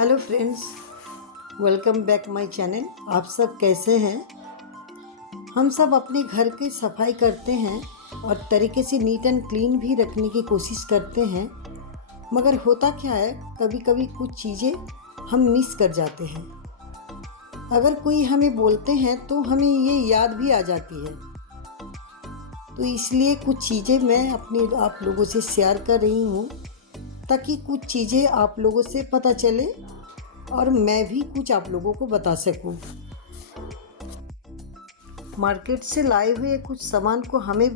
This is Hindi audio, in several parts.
Hello friends, welcome back my channel. आप सब कैसे हैं? हम सब अपने घर की सफाई करते हैं और तरीके से नीट एंड क्लीन भी रखने की कोशिश करते हैं, मगर होता क्या है, कभी कभी कुछ चीज़ें हम मिस कर जाते हैं। अगर कोई हमें बोलते हैं तो हमें ये याद भी आ जाती है। तो इसलिए कुछ चीज़ें मैं अपने आप लोगों से शेयर कर रही हूँ, ताकि कुछ चीज़ें आप लोगों से पता चले और मैं भी कुछ आप लोगों को बता सकूं। मार्केट से लाए हुए कुछ सामान को हमें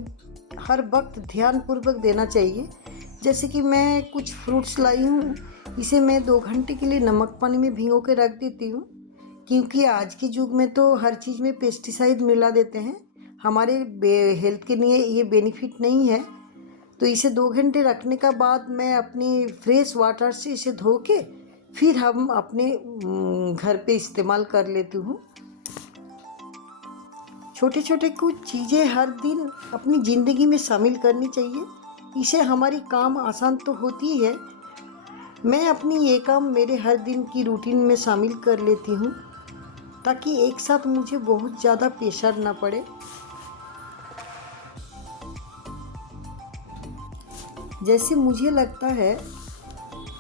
हर वक्त ध्यानपूर्वक देना चाहिए। जैसे कि मैं कुछ फ्रूट्स लाई हूँ, इसे मैं 2 घंटे के लिए नमक पानी में भिगो के रख देती हूँ, क्योंकि आज के युग में तो हर चीज़ में पेस्टिसाइड मिला देते हैं। हमारे हेल्थ के लिए ये बेनिफिट नहीं है। तो इसे 2 घंटे रखने का बाद मैं अपनी फ्रेश वाटर से इसे धो के फिर हम अपने घर पे इस्तेमाल कर लेती हूँ। छोटे छोटे कुछ चीज़ें हर दिन अपनी ज़िंदगी में शामिल करनी चाहिए। इससे हमारी काम आसान तो होती ही है। मैं अपनी ये काम मेरे हर दिन की रूटीन में शामिल कर लेती हूँ, ताकि एक साथ मुझे बहुत ज़्यादा प्रेशर ना पड़े। जैसे मुझे लगता है,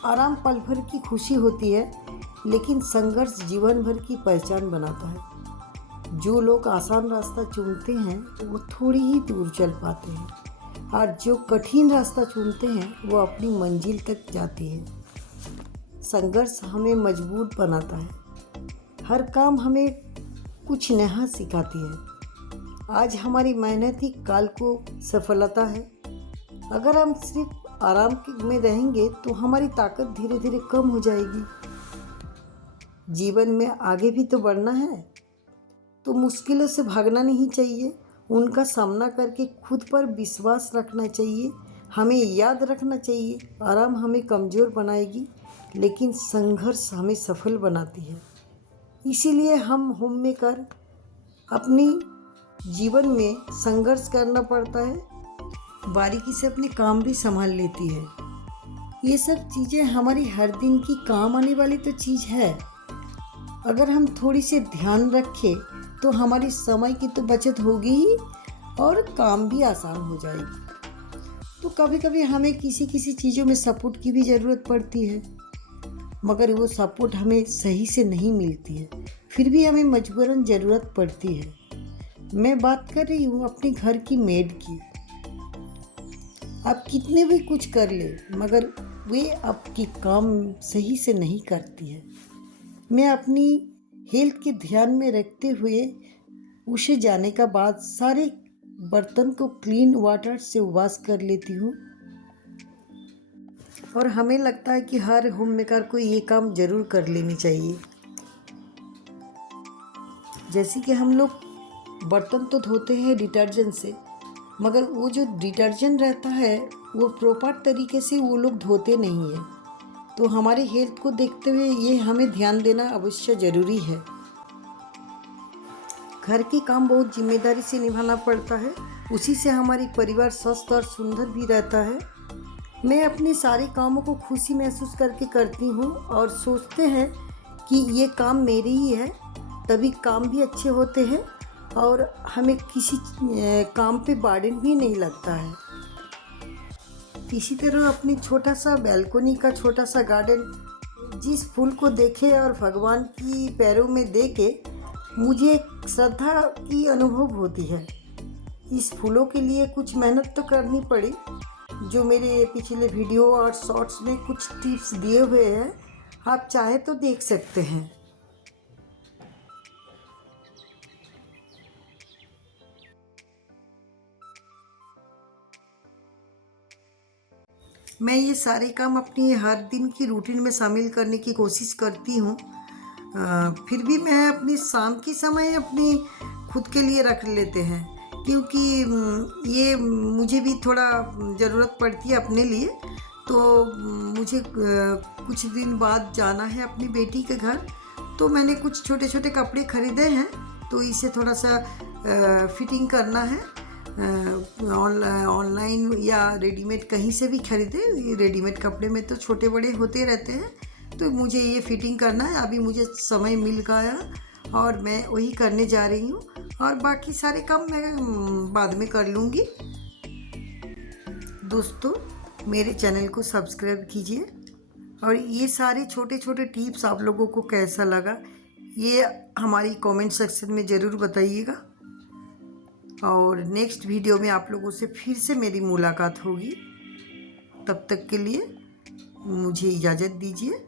आराम पल भर की खुशी होती है, लेकिन संघर्ष जीवन भर की पहचान बनाता है। जो लोग आसान रास्ता चुनते हैं वो थोड़ी ही दूर चल पाते हैं, और जो कठिन रास्ता चुनते हैं वो अपनी मंजिल तक जाते हैं। संघर्ष हमें मजबूत बनाता है। हर काम हमें कुछ नया सिखाती है। आज हमारी मेहनत ही काल को सफलता है। अगर हम सिर्फ आराम में रहेंगे तो हमारी ताकत धीरे धीरे कम हो जाएगी। जीवन में आगे भी तो बढ़ना है, तो मुश्किलों से भागना नहीं चाहिए, उनका सामना करके खुद पर विश्वास रखना चाहिए। हमें याद रखना चाहिए, आराम हमें कमज़ोर बनाएगी, लेकिन संघर्ष हमें सफल बनाती है। इसीलिए हम होममेकर अपनी जीवन में संघर्ष करना पड़ता है, बारीकी से अपने काम भी संभाल लेती है। ये सब चीज़ें हमारी हर दिन की काम आने वाली तो चीज़ है। अगर हम थोड़ी से ध्यान रखें तो हमारी समय की तो बचत होगी ही, और काम भी आसान हो जाएगी। तो कभी कभी हमें किसी किसी चीज़ों में सपोर्ट की भी ज़रूरत पड़ती है, मगर वो सपोर्ट हमें सही से नहीं मिलती है, फिर भी हमें मजबूरन ज़रूरत पड़ती है। मैं बात कर रही हूँ अपने घर की मेड की। आप कितने भी कुछ कर ले, मगर वे आपकी काम सही से नहीं करती है। मैं अपनी हेल्थ के ध्यान में रखते हुए उसे जाने का बाद सारे बर्तन को क्लीन वाटर से वॉश कर लेती हूँ। और हमें लगता है कि हर होममेकर को ये काम ज़रूर कर लेनी चाहिए। जैसे कि हम लोग बर्तन तो धोते हैं डिटर्जेंट से, मगर वो जो डिटर्जेंट रहता है वो प्रॉपर तरीके से वो लोग धोते नहीं है। तो हमारे हेल्थ को देखते हुए ये हमें ध्यान देना अवश्य ज़रूरी है। घर के काम बहुत जिम्मेदारी से निभाना पड़ता है, उसी से हमारी परिवार स्वस्थ और सुंदर भी रहता है। मैं अपने सारे कामों को खुशी महसूस करके करती हूँ, और सोचते हैं कि ये काम मेरे ही है, तभी काम भी अच्छे होते हैं और हमें किसी काम पे बर्डन भी नहीं लगता है। इसी तरह अपनी छोटा सा बैल्कोनी का छोटा सा गार्डन, जिस फूल को देखे और भगवान की पैरों में देके मुझे एक श्रद्धा की अनुभव होती है। इस फूलों के लिए कुछ मेहनत तो करनी पड़ी, जो मेरे पिछले वीडियो और शॉर्ट्स में कुछ टिप्स दिए हुए हैं, आप चाहे तो देख सकते हैं। मैं ये सारे काम अपनी हर दिन की रूटीन में शामिल करने की कोशिश करती हूँ। फिर भी मैं अपनी शाम की समय अपनी खुद के लिए रख लेते हैं, क्योंकि ये मुझे भी थोड़ा ज़रूरत पड़ती है अपने लिए। तो मुझे कुछ दिन बाद जाना है अपनी बेटी के घर, तो मैंने कुछ छोटे छोटे कपड़े ख़रीदे हैं, तो इसे थोड़ा सा फिटिंग करना है। ऑनलाइन या रेडीमेड कहीं से भी खरीदे, रेडीमेड कपड़े में तो छोटे बड़े होते रहते हैं, तो मुझे ये फिटिंग करना है। अभी मुझे समय मिल गया और मैं वही करने जा रही हूँ, और बाकी सारे काम मैं बाद में कर लूँगी। दोस्तों, मेरे चैनल को सब्सक्राइब कीजिए, और ये सारे छोटे छोटे टिप्स आप लोगों को कैसा लगा ये हमारी कमेंट सेक्शन में ज़रूर बताइएगा। और नेक्स्ट वीडियो में आप लोगों से फिर से मेरी मुलाकात होगी। तब तक के लिए मुझे इजाज़त दीजिए।